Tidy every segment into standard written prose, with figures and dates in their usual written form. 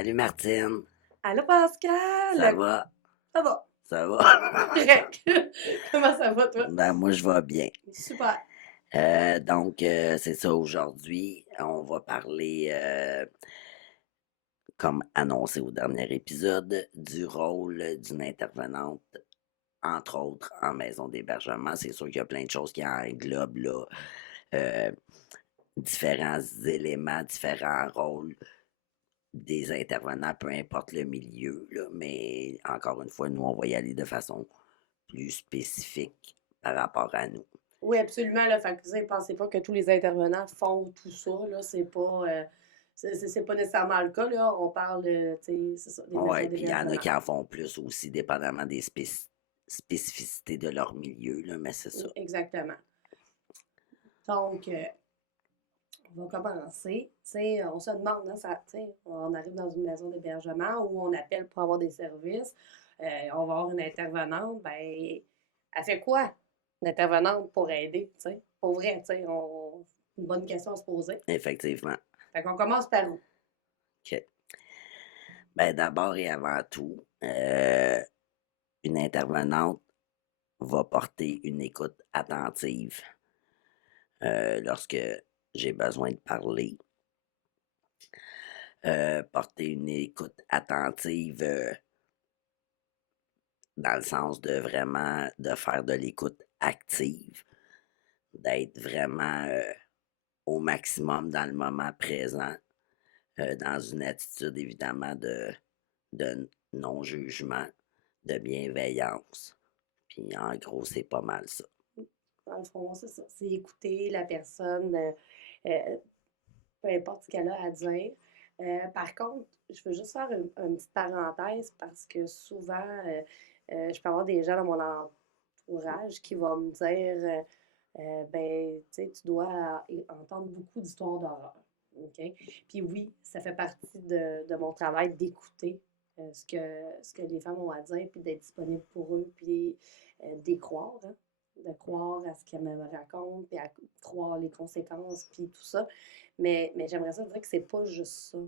Salut Martine, Allô ça Pascal! va? Ça va? Ça va? Correct. Comment ça va, toi? Ben moi je vais bien. Super. C'est ça aujourd'hui, on va parler, comme annoncé au dernier épisode, du rôle d'une intervenante, entre autres en maison d'hébergement. C'est sûr qu'il y a plein de choses qui englobent là, euh, différents éléments, différents rôles des intervenants, peu importe le milieu, là, mais encore une fois, nous, on va y aller de façon plus spécifique par rapport à nous. Oui, absolument. Là, fait que, tu sais, pensez pas que tous les intervenants font tout ça. Là, c'est pas nécessairement le cas. Là. On parle de, tu sais, c'est ça, des maisons Ouais, puis il y en a d'hébergement. qui en font plus aussi, dépendamment des spécificités de leur milieu, là, mais c'est ça. Exactement. Donc, on va commencer. Tu sais, on se demande, hein, tu sais, on arrive dans une maison d'hébergement où on appelle pour avoir des services. On va avoir une intervenante. Ben, elle fait quoi, une intervenante, pour aider? Tu sais? Pour vrai, tu sais, une bonne question à se poser. Effectivement. Fait qu'on commence par où? OK. Ben, d'abord et avant tout, une intervenante va porter une écoute attentive lorsque j'ai besoin de parler. Porter une écoute attentive dans le sens de vraiment de faire de l'écoute active, d'être vraiment au maximum dans le moment présent, dans une attitude évidemment de non-jugement, de bienveillance. Puis en gros, c'est pas mal ça. Dans le fond, c'est ça. C'est écouter la personne, euh, peu importe ce qu'elle a à dire. Par contre, je veux juste faire une petite parenthèse parce que souvent, je peux avoir des gens dans mon entourage qui vont me dire ben, tu sais, tu dois entendre beaucoup d'histoires d'horreur. OK? Puis oui, ça fait partie de mon travail d'écouter ce que les femmes ont à dire, puis d'être disponible pour eux, puis d'y croire, hein? De croire à ce qu'elles me racontent, puis à croire les conséquences, puis tout ça. Mais j'aimerais ça dire que c'est pas juste ça.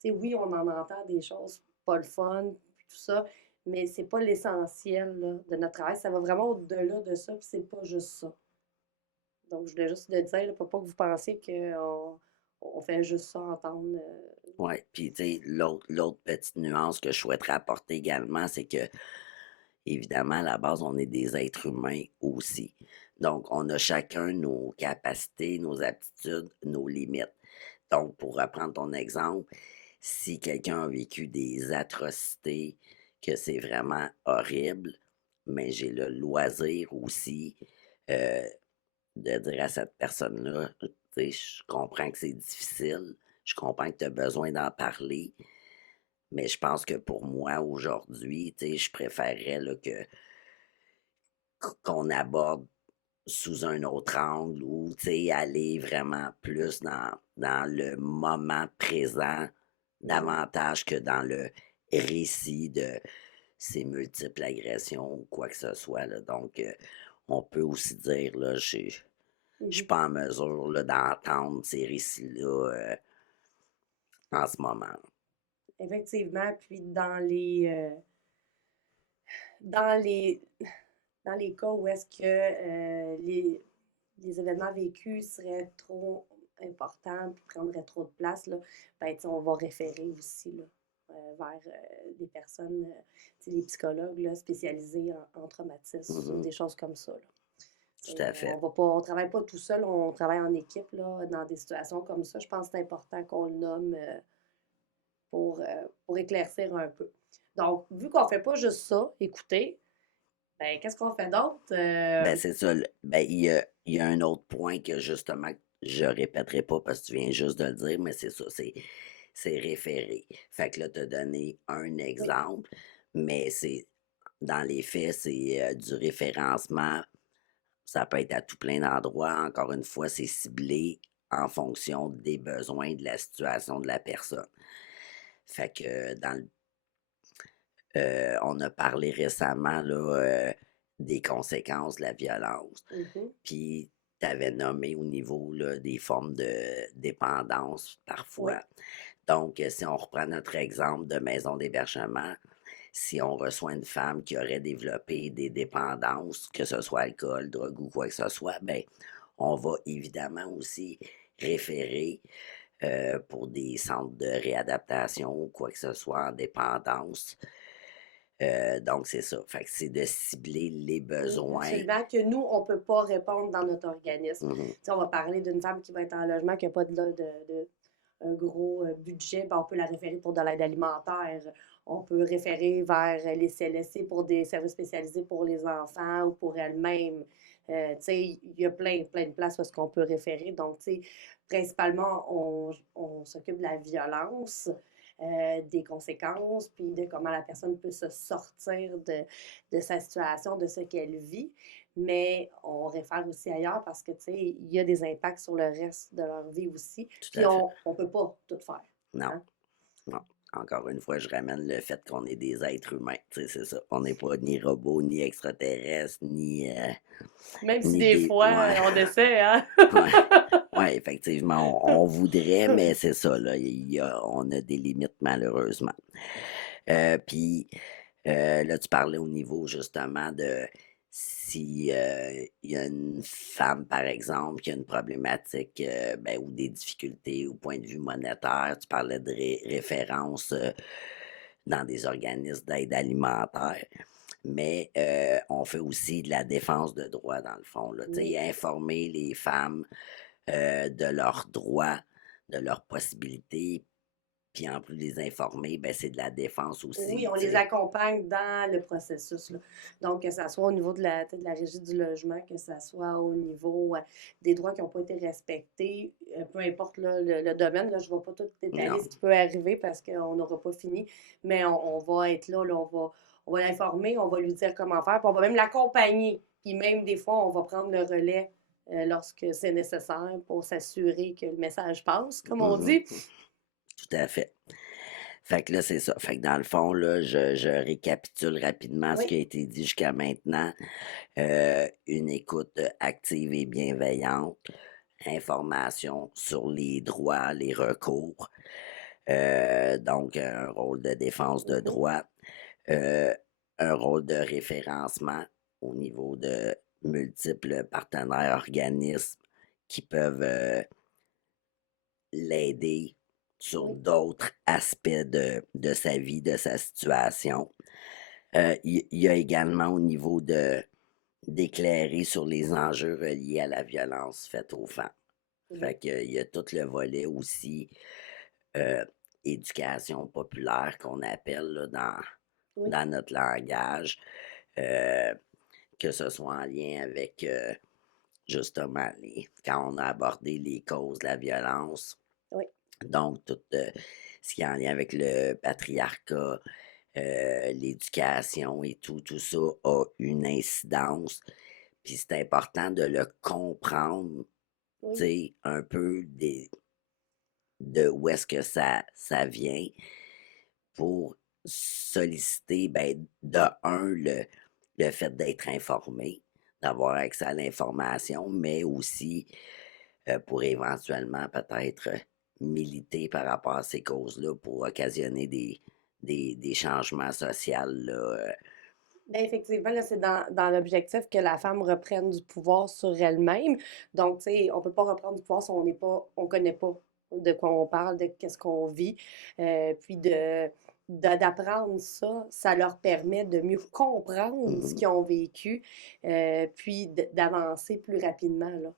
Tu sais, oui, on en entend des choses pas le fun, puis tout ça, mais c'est pas l'essentiel là, de notre travail. Ça va vraiment au-delà de ça, puis c'est pas juste ça. Donc, je voulais juste le dire, là, pour pas que vous pensiez qu'on fait juste ça entendre. Ouais, puis tu sais, l'autre petite nuance que je souhaiterais apporter également, c'est que, évidemment, à la base, on est des êtres humains aussi. Donc, on a chacun nos capacités, nos aptitudes, nos limites. Donc, pour reprendre ton exemple, si quelqu'un a vécu des atrocités, que c'est vraiment horrible, mais j'ai le loisir aussi euh, de dire à cette personne-là, tu sais, je comprends que c'est difficile, je comprends que tu as besoin d'en parler, mais je pense que pour moi, aujourd'hui, tu sais, je préférerais là, qu'on aborde sous un autre angle ou, tu sais, aller vraiment plus dans le moment présent Mhm. davantage que dans le récit de ces multiples agressions ou quoi que ce soit, là. Donc, on peut aussi dire, là, je suis Mhm. pas en mesure là, d'entendre ces récits-là en ce moment. Effectivement, puis dans les, dans les cas où est-ce que les événements vécus seraient trop importants puis prendraient trop de place, là, ben, tu sais, on va référer aussi là, vers des personnes, tu sais, les psychologues là, spécialisés en traumatisme ou Mhm, des choses comme ça. Là. tout à fait. On travaille pas tout seul, on travaille en équipe là, dans des situations comme ça. Je pense que c'est important qu'on le nomme pour éclaircir un peu. Donc, vu qu'on fait pas juste ça, écoutez, ben, qu'est-ce qu'on fait d'autre? Ben, c'est ça. Ben, il y a un autre point que justement, je répéterai pas parce que tu viens juste de le dire, mais c'est ça, c'est référé. Fait que là, tu as donné un Oui. exemple, mais c'est dans les faits, c'est du référencement. Ça peut être à tout plein d'endroits. Encore une fois, c'est ciblé en fonction des besoins de la situation de la personne. Fait que on a parlé récemment là, des conséquences de la violence. Mhm. Puis tu avais nommé au niveau là, des formes de dépendance Oui. parfois. Donc, si on reprend notre exemple de maison d'hébergement, si on reçoit une femme qui aurait développé des dépendances, que ce soit alcool, drogue ou quoi que ce soit, ben, on va évidemment aussi référer pour des centres de réadaptation ou quoi que ce soit en dépendance. Donc, c'est ça. Fait que c'est de cibler les Oui, besoins. absolument, que nous, on ne peut pas répondre dans notre organisme. Tu Mhm. sais, on va parler d'une femme qui va être en logement, qui n'a pas un gros budget, ben, on peut la référer pour de l'aide alimentaire. On peut référer vers les CLSC pour des services spécialisés pour les enfants ou pour elles-mêmes. Tu sais, il y a plein de places où est-ce qu'on peut référer. Donc, tu sais, principalement, on s'occupe de la violence, des conséquences, puis de comment la personne peut se sortir de sa situation, de ce qu'elle vit. Mais on réfère aussi ailleurs parce que, tu sais, il y a des impacts sur le reste de leur vie aussi. Tout Puis à fait. on peut pas tout faire. Non, Hein? non. Encore une fois, je ramène le fait qu'on est des êtres humains. Tu sais, c'est ça. On n'est pas ni robots, ni extraterrestres, Même si ni des des. fois, Ouais, on essaie, hein? ouais. Ouais, effectivement, on voudrait, mais c'est ça, là. On a des limites, malheureusement. Puis, là, tu parlais au niveau justement de si il y a une femme, par exemple, qui a une problématique ben, ou des difficultés au point de vue monétaire, tu parlais de référence dans des organismes d'aide alimentaire, mais on fait aussi de la défense de droits, dans le fond, là, tu sais, Oui. informer les femmes de leurs droits, de leurs possibilités, puis en plus de les informer, ben, c'est de la défense Oui, aussi, on tu les sais. accompagne dans le processus, là. Donc, que ça soit au niveau de la régie du logement, que ça soit au niveau des droits qui n'ont pas été respectés, peu importe là, le domaine, là, je ne vais pas tout détailler Non, ce qui peut arriver parce qu'on n'aura pas fini, mais on va être là, on va l'informer, on va lui dire comment faire, puis on va même l'accompagner. Puis même des fois, on va prendre le relais lorsque c'est nécessaire pour s'assurer que le message passe, comme on mhm, dit. tout à fait. Fait que là, c'est ça. Fait que dans le fond, là, je récapitule rapidement ce Oui, qui a été dit jusqu'à maintenant. Une écoute active et bienveillante, information sur les droits, les recours, donc un rôle de défense de mhm, droit, euh, un rôle de référencement au niveau de multiples partenaires, organismes qui peuvent l'aider sur oui, d'autres aspects de sa vie, de sa situation. Il y a également au niveau d'éclairer sur les enjeux reliés à la violence faite aux femmes. Fait oui, que, il y a tout le volet aussi euh, éducation populaire qu'on appelle là, oui. dans notre langage, euh, que ce soit en lien avec justement quand on a abordé les causes de la violence, Oui. donc tout ce qui est en lien avec le patriarcat, l'éducation et tout ça a une incidence. Puis c'est important de le comprendre, tu Oui, sais, un peu de où est-ce que ça vient pour solliciter, ben, de un, le fait d'être informé, d'avoir accès à l'information, mais aussi pour éventuellement peut-être militer par rapport à ces causes-là pour occasionner des changements sociaux, là, ben effectivement, là, c'est dans l'objectif que la femme reprenne du pouvoir sur elle-même. Donc, tu sais, on peut pas reprendre du pouvoir si on connaît pas de quoi on parle, de qu'est-ce qu'on vit. Puis d'apprendre ça, ça leur permet de mieux comprendre ce mhm, qu'ils ont vécu, puis d'avancer plus rapidement, là.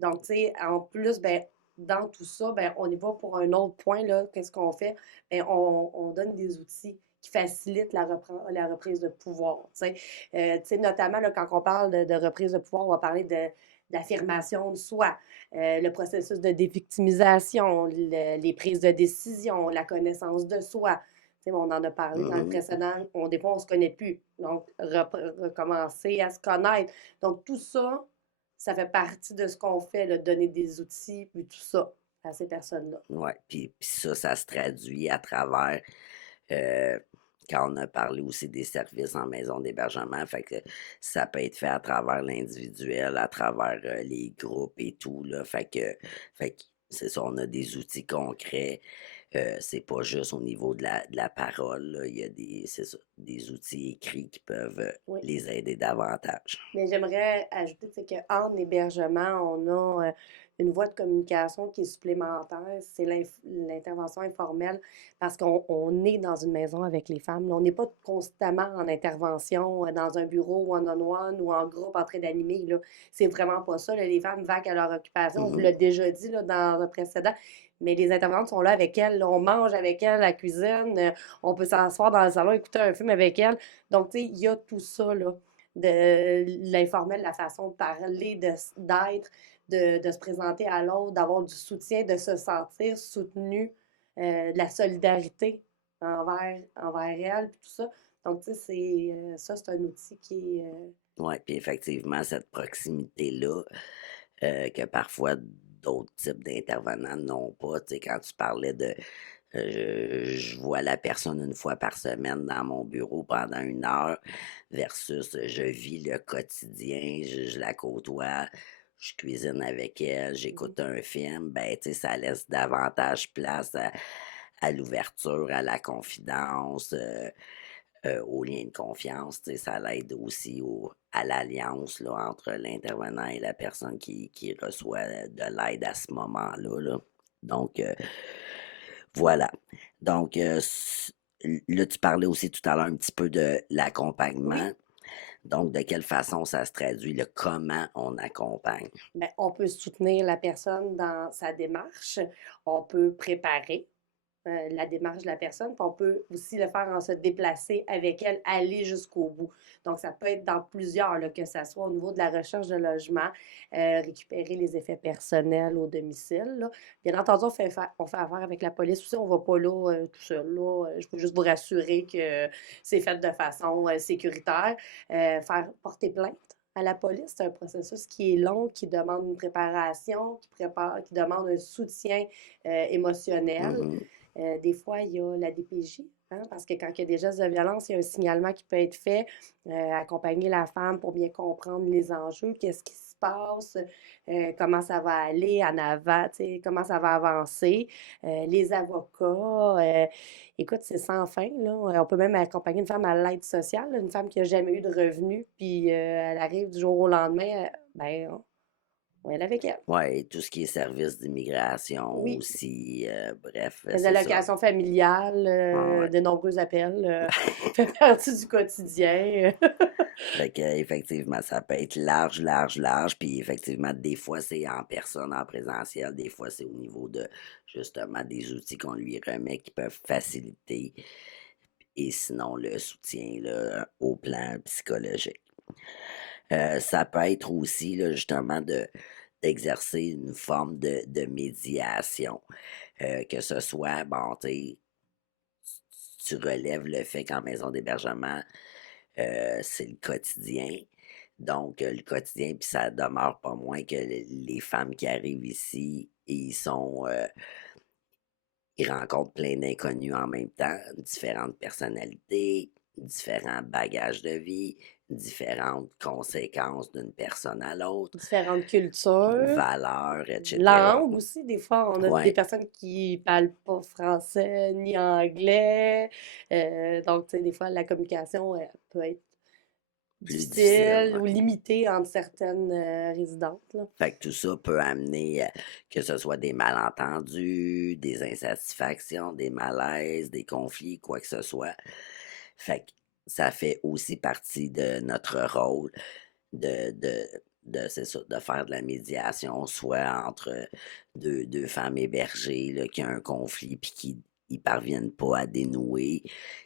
Donc, tu sais, en plus, ben, dans tout ça, ben, on y va pour un autre point, là. Qu'est-ce qu'on fait? Ben, on donne des outils qui facilitent la reprise de pouvoir. Tu sais, notamment, là, quand on parle de reprise de pouvoir, on va parler d'affirmation de soi, le processus de dévictimisation, les prises de décision, la connaissance de soi. Tu sais, on en a parlé dans le mhm, précédent. Des fois, on ne se connaît plus. Donc, recommencer à se connaître. Donc, tout ça, ça fait partie de ce qu'on fait, là, donner des outils, puis tout ça à ces personnes-là. ouais. Puis ça se traduit à travers euh, quand on a parlé aussi des services en maison d'hébergement, fait que ça peut être fait à travers l'individuel, à travers les groupes et tout, là. Fait que c'est ça, on a des outils concrets. C'est pas juste au niveau de la parole, là, il y a c'est ça, des outils écrits qui peuvent, Oui. les aider davantage. Mais j'aimerais ajouter, c'est qu'en hébergement, on a une voie de communication qui est supplémentaire, c'est l'intervention informelle, parce qu'on est dans une maison avec les femmes. Là. On n'est pas constamment en intervention dans un bureau one-on-one ou en groupe en train d'animer. Là. C'est vraiment pas ça. Là. Les femmes vaquent à leur occupation. On vous Mhm. l'a déjà dit là, dans un précédent. Mais les intervenantes sont là avec elles. Là. On mange avec elles à la cuisine. On peut s'asseoir dans le salon, écouter un film avec elles. Donc, tu sais, il y a tout ça, là de l'informel, la façon de parler, d'être, de se présenter à l'autre, d'avoir du soutien, de se sentir soutenu, de la solidarité envers elle, puis tout ça. Donc, tu sais, ça, c'est un outil qui est. Ouais, puis effectivement, cette proximité-là, que parfois d'autres types d'intervenants n'ont pas. Tu sais, quand tu parlais de je vois la personne une fois par semaine dans mon bureau pendant 1 heure versus je vis le quotidien, je la côtoie, je cuisine avec elle, Mhm. j'écoute un film, ben, tu sais, ça laisse davantage place à l'ouverture, à la confidence, au lien de confiance. Tu sais, ça l'aide aussi à l'alliance là, entre l'intervenant et la personne qui reçoit de l'aide à ce moment-là. Là. Donc, voilà. Donc, là, tu parlais aussi tout à l'heure un petit peu de Oui, l'accompagnement. Donc, de quelle façon ça se traduit, le comment on accompagne? ben, on peut soutenir la personne dans sa démarche, on peut préparer la démarche de la personne. Puis on peut aussi le faire en se déplacer avec elle, aller jusqu'au bout. Donc, ça peut être dans plusieurs, là, que ce soit au niveau de la recherche de logement, récupérer les effets personnels au domicile. Là. Bien entendu, on fait affaire avec la police aussi. On ne va pas là tout seul. Là. Je peux juste vous rassurer que c'est fait de façon sécuritaire. Faire porter plainte à la police, c'est un processus qui est long, qui demande une préparation, qui demande un soutien émotionnel. Mhm, Des fois, il y a la DPJ, hein, parce que quand il y a des gestes de violence, il y a un signalement qui peut être fait, accompagner la femme pour bien comprendre les enjeux, qu'est-ce qui se passe, comment ça va aller en avant, comment ça va avancer, les avocats. Écoute, c'est sans fin, là. On peut même accompagner une femme à l'aide sociale, là, une femme qui n'a jamais eu de revenus, puis elle arrive du jour au lendemain, ben, on va aller avec elle. ouais, tout ce qui est service d'immigration Oui, aussi, bref, les c'est ça. allocations familiales, Ah ouais. de nombreux appels, fait partie du quotidien. Fait que, effectivement, ça peut être large, large, large. Puis effectivement, des fois, c'est en personne, en présentiel. Des fois, c'est au niveau de, justement, des outils qu'on lui remet qui peuvent faciliter. Et sinon, le soutien là, au plan psychologique. Ça peut être aussi, là, justement, d'exercer une forme de médiation. Que ce soit, bon, tu sais, tu relèves le fait qu'en maison d'hébergement, c'est le quotidien. Donc, le quotidien, puis ça demeure pas moins que les femmes qui arrivent ici, ils rencontrent plein d'inconnus en même temps, différentes personnalités, différents bagages de vie, différentes conséquences d'une personne à l'autre, Différentes cultures, valeurs, etc. langues aussi, des fois, on a des Ouais, personnes qui parlent pas français ni anglais, donc tu sais, des fois, la communication, peut être plus difficile. difficile ou Ouais. limitée entre certaines, résidentes, là. Fait que tout ça peut amener, que ce soit des malentendus, des insatisfactions, des malaises, des conflits, quoi que ce soit. Fait que ça fait aussi partie de notre rôle de de c'est ça, de faire de la médiation, soit entre deux femmes hébergées, là, qui ont un conflit puis qui ils parviennent pas à dénouer,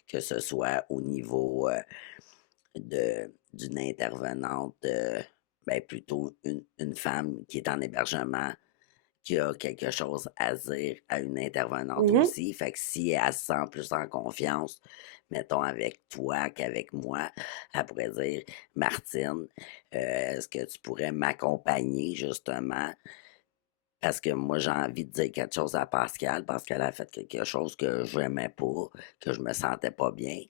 que ce soit au niveau, d'une intervenante, ben, plutôt une femme qui est en hébergement, qui a quelque chose à dire à une intervenante Mmh. aussi. Fait que si elle se sent plus en confiance, mettons avec toi qu'avec moi, elle pourrait dire: «Martine, est-ce que tu pourrais m'accompagner justement? Parce que moi, j'ai envie de dire quelque chose à Pascal parce qu'elle a fait quelque chose que j'aimais pas, que je me sentais pas bien.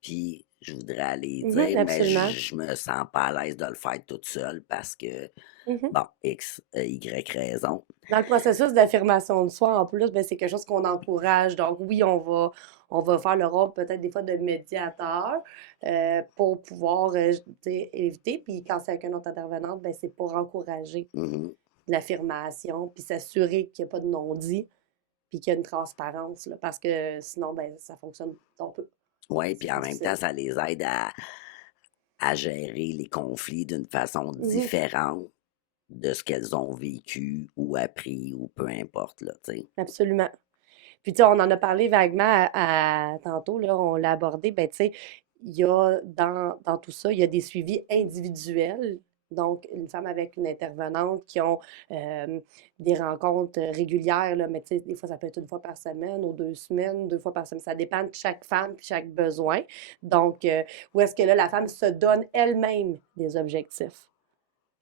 Puis je voudrais aller Mmh, dire, mais absolument. je me sens pas à l'aise de le faire toute seule parce que, Mmh. bon, X, Y raison. Dans le processus d'affirmation de soi, en plus, ben, c'est quelque chose qu'on encourage. Donc, oui, on va faire le rôle peut-être des fois de médiateur pour pouvoir tu sais, éviter. Puis quand c'est avec une autre intervenante, ben, c'est pour encourager Mhm. l'affirmation, puis s'assurer qu'il n'y a pas de non-dit, puis qu'il y a une transparence, là, parce que sinon, ben, ça fonctionne un peu. Oui, puis C'est en même temps, difficile. ça les aide à gérer les conflits d'une façon Mhm. différente de ce qu'elles ont vécu ou appris ou peu importe, là, tu sais. Absolument. Puis, tu sais, on en a parlé vaguement tantôt, là, on l'a abordé. Ben, tu sais, il y a dans tout ça, il y a des suivis individuels. Donc, une femme avec une intervenante qui ont des rencontres régulières, là, mais tu sais, des fois, ça peut être une fois par semaine ou 2 semaines, 2 fois par semaine. Ça dépend de chaque femme puis chaque besoin. Donc, où est-ce que là, la femme se donne elle-même des objectifs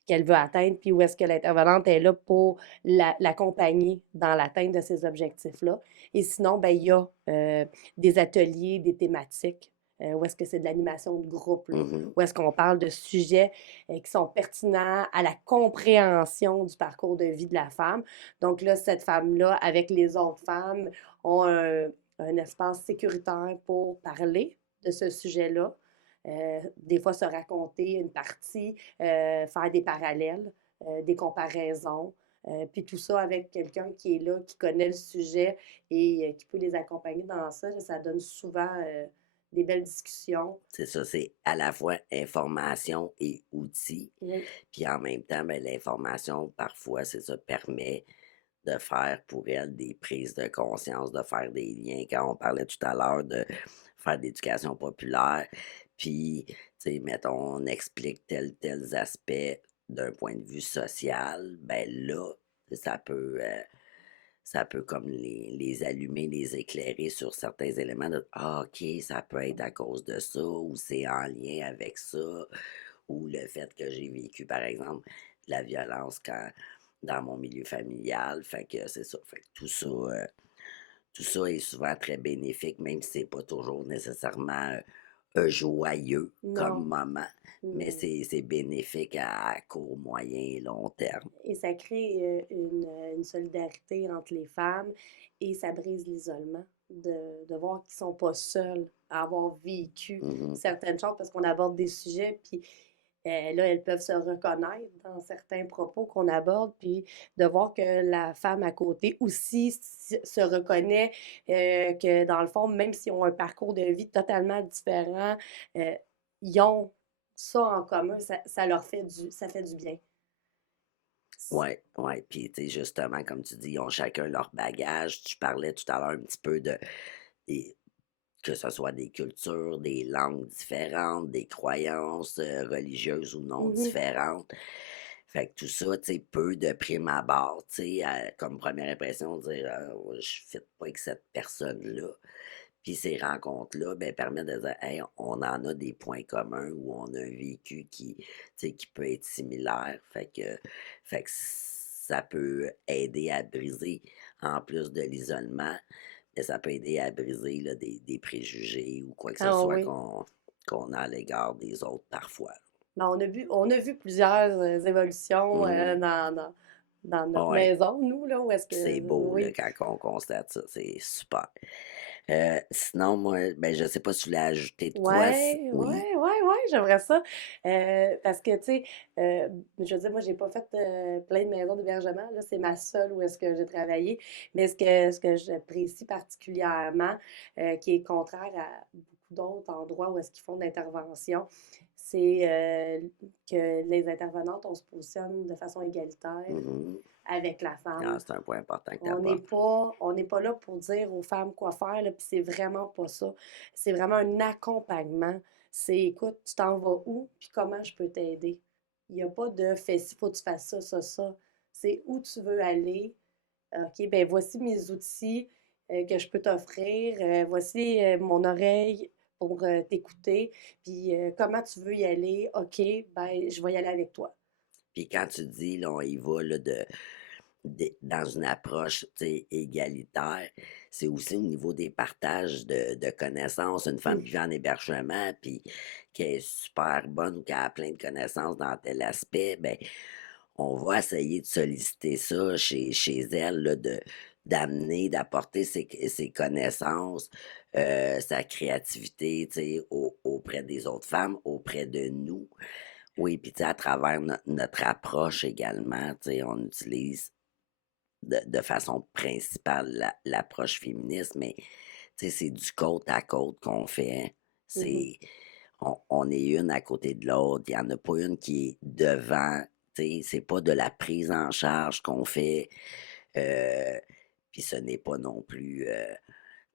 qu'elle veut atteindre, puis où est-ce que l'intervenante est là pour l'accompagner dans l'atteinte de ces objectifs-là. Et sinon, ben, il y a des ateliers, des thématiques, où est-ce que c'est de l'animation de groupe, là, Mhm. où est-ce qu'on parle de sujets qui sont pertinents à la compréhension du parcours de vie de la femme. Donc là, cette femme-là, avec les autres femmes, ont un espace sécuritaire pour parler de ce sujet-là. Des fois, se raconter une partie, faire des parallèles, des comparaisons, puis tout ça avec quelqu'un qui est là, qui connaît le sujet et qui peut les accompagner dans ça. Ça donne souvent des belles discussions. C'est ça, c'est à la fois information et outils. Oui. Puis en même temps, ben, l'information, parfois, c'est ça, permet de faire pour elle des prises de conscience, de faire des liens. Quand on parlait tout à l'heure de faire de l'éducation populaire, puis, tu sais, mettons, on explique tels aspects d'un point de vue social, ben là, ça peut, ça peut comme les allumer, les éclairer sur certains éléments de ah, OK, ça peut être à cause de ça, ou c'est en lien avec ça, ou le fait que j'ai vécu, par exemple, de la violence dans mon milieu familial. Fait que c'est ça. Fait que tout ça est souvent très bénéfique, même si c'est pas toujours nécessairement joyeux comme Non. moment. Mais Non. c'est bénéfique à court, moyen et long terme. Et ça crée une solidarité entre les femmes et ça brise l'isolement de voir qu'ils ne sont pas seuls à avoir vécu Mhm. certaines choses parce qu'on aborde des sujets, puis là, elles peuvent se reconnaître dans certains propos qu'on aborde, puis de voir que la femme à côté aussi se reconnaît, que dans le fond, même s'ils ont un parcours de vie totalement différent, euh, ils ont ça en commun, ça leur fait ça fait du bien. Ouais, ouais. Puis, tu sais, justement, comme tu dis, ils ont chacun leur bagage. Tu parlais tout à l'heure un petit peu des- que ce soit des cultures, des langues différentes, des croyances religieuses ou non Mhm. différentes. Fait que tout ça, tu sais, peut de prime abord, tu sais, comme première impression, dire ouais, je ne fit pas avec cette personne-là. Puis ces rencontres-là, ben, permettent de dire, hey, on en a des points communs ou on a un vécu tu sais, qui peut être similaire. Fait que ça peut aider à briser, en plus de l'isolement, mais ça peut aider à briser là, des préjugés ou quoi que ce Ah soit oui. qu'on a à l'égard des autres parfois. Ben, on a vu plusieurs évolutions Mhm. dans notre Ouais, maison, nous, là, où est-ce c'est que, beau là, oui. quand on constate ça, c'est super. Sinon, moi, ben, je sais pas si tu voulais ajouter de quoi. Ouais, Oui. ouais, ouais, ouais, j'aimerais ça. Parce que, tu sais, je veux dire, moi, j'ai pas fait plein de maisons d'hébergement, là, c'est ma seule où est-ce que j'ai travaillé. Mais ce que j'apprécie particulièrement, qui est contraire à beaucoup d'autres endroits où est-ce qu'ils font de l'intervention, c'est que les intervenantes, on se positionne de façon égalitaire Mhm. avec la Ah, femme. c'est un point important que tu apportes. On n'est pas là pour dire aux femmes quoi faire, là, puis c'est vraiment pas ça. C'est vraiment un accompagnement. C'est, écoute, tu t'en vas où, puis comment je peux t'aider. Il n'y a pas de fais ci, faut que tu fasses ça, ça, ça. C'est où tu veux aller. OK, ben voici mes outils que je peux t'offrir. Voici mon oreille pour t'écouter. Puis comment tu veux y aller. OK, ben je vais y aller avec toi. Puis quand tu dis, là, on y va là, dans une approche tu sais, égalitaire, c'est aussi au niveau des partages de connaissances. Une femme Mm. qui vit en hébergement, puis qui est super bonne ou qui a plein de connaissances dans tel aspect, ben, on va essayer de solliciter ça chez elle, là, d'amener, d'apporter ses connaissances, sa créativité, tu sais, auprès des autres femmes, auprès de nous. Oui, puis tu sais, à travers notre approche également, tu sais, on utilise de façon principale l'approche féministe, mais tu sais, c'est du côte à côte qu'on fait. Mhm, C'est, on est une à côté de l'autre. Il n'y en a pas une qui est devant. Tu sais, c'est pas de la prise en charge qu'on fait. euh, Puis ce n'est pas non plus,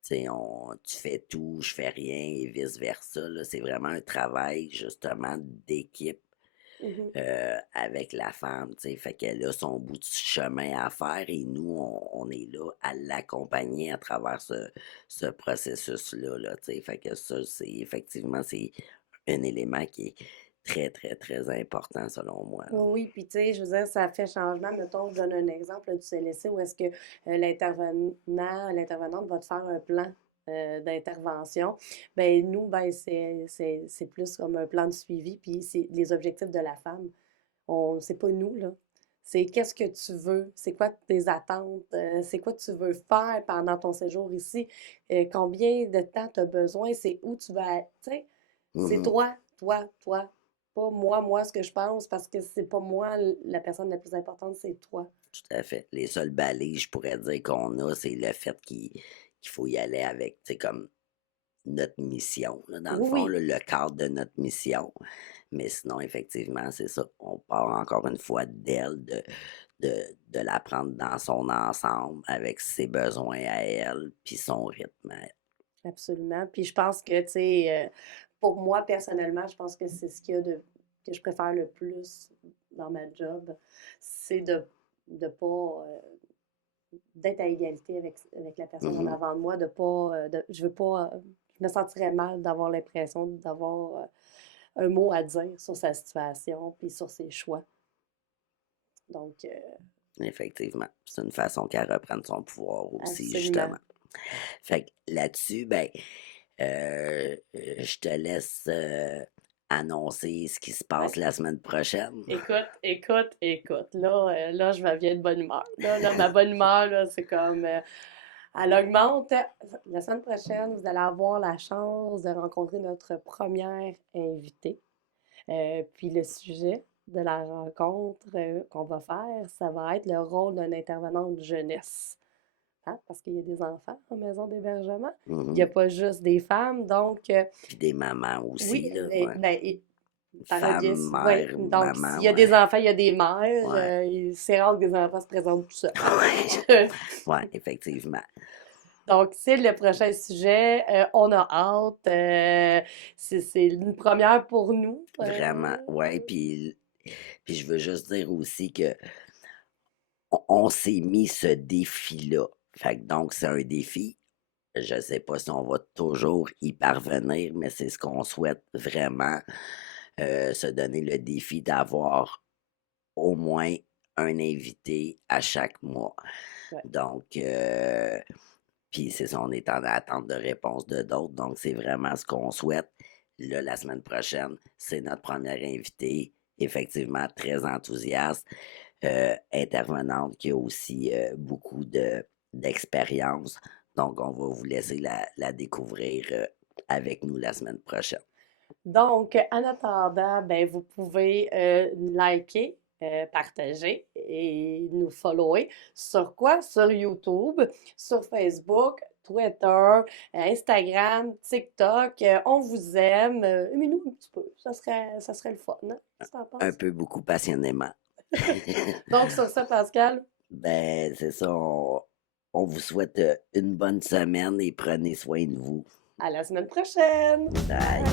tu sais, tu fais tout, je fais rien et vice-versa, là. C'est vraiment un travail, justement, d'équipe mhm. avec la femme, tu sais. Fait qu'elle a son bout de chemin à faire et nous, on est là à l'accompagner à travers ce processus-là, là, tu sais. Fait que ça, c'est un élément qui est très, très, très important selon moi, là. Oui, puis tu sais, je veux dire, ça fait changement. Mettons, je donne un exemple là, du CLSC où est-ce que l'intervenante va te faire un plan d'intervention. Ben nous, ben c'est plus comme un plan de suivi, puis c'est les objectifs de la femme. C'est pas nous, là. C'est qu'est-ce que tu veux, c'est quoi tes attentes, c'est quoi tu veux faire pendant ton séjour ici, combien de temps tu as besoin, c'est où tu vas, tu sais, c'est Mhm. toi, pas moi, ce que je pense, parce que c'est pas moi la personne la plus importante, c'est toi. Tout à fait. Les seuls balises, je pourrais dire, qu'on a, c'est le fait qu'il faut y aller avec, tu sais, comme notre mission, là, dans le fond, Oui, là, le cadre de notre mission. Mais sinon, effectivement, c'est ça. On part encore une fois d'elle, de la prendre dans son ensemble, avec ses besoins à elle, puis son rythme à elle. absolument. Puis je pense que, tu sais, pour moi, personnellement, je pense que c'est ce qu'il y a de, que je préfère le plus dans ma job, c'est de pas, d'être à égalité avec la personne en Mhm. avant de moi, de pas, je veux pas, je me sentirais mal d'avoir l'impression d'avoir un mot à dire sur sa situation puis sur ses choix. Donc, Effectivement. C'est une façon qu'elle reprenne son pouvoir aussi, absolument. justement. Fait que là-dessus, ben, je te laisse annoncer ce qui se passe OK. la semaine prochaine. Écoute. Là, je viens de bonne humeur. Là, ma bonne humeur, là, c'est comme, elle augmente. La semaine prochaine, vous allez avoir la chance de rencontrer notre première invitée. Puis le sujet de la rencontre qu'on va faire, ça va être le rôle d'un intervenant de jeunesse. Hein, parce qu'il y a des enfants en maison d'hébergement. Il n'y a Mhm. pas juste des femmes. Donc, Puis des mamans oui, aussi, là, ouais. ben, Femme, oui. mère, Donc, maman, s'il y a des ouais. enfants, il y a des mères. Ouais. C'est rare que des enfants se présentent tout seuls. Ouais. Donc, Ouais, effectivement. donc, c'est le prochain sujet. On a hâte. C'est une première pour nous. Vraiment. Ouais, puis je veux juste dire aussi que on s'est mis ce défi-là. Fait que donc, c'est un défi. Je ne sais pas si on va toujours y parvenir, mais c'est ce qu'on souhaite vraiment, se donner le défi d'avoir au moins un invité à chaque mois. Ouais. Donc, puis c'est ça, on est en attente de réponse de d'autres, donc c'est vraiment ce qu'on souhaite. Là, la semaine prochaine, c'est notre première invitée, effectivement très enthousiaste, intervenante qui a aussi beaucoup d'expérience. Donc, on va vous laisser la découvrir avec nous la semaine prochaine. Donc, en attendant, ben, vous pouvez liker, partager et nous follower. Sur quoi? Sur YouTube, sur Facebook, Twitter, Instagram, TikTok. On vous aime. Aimez-nous un petit peu. Ça serait le fun, hein? Qu'est-ce que t'en Un penses? peu beaucoup passionnément. Donc, sur ça, Pascal, Ben, c'est ça, on vous souhaite une bonne semaine et prenez soin de vous. à la semaine prochaine! Bye.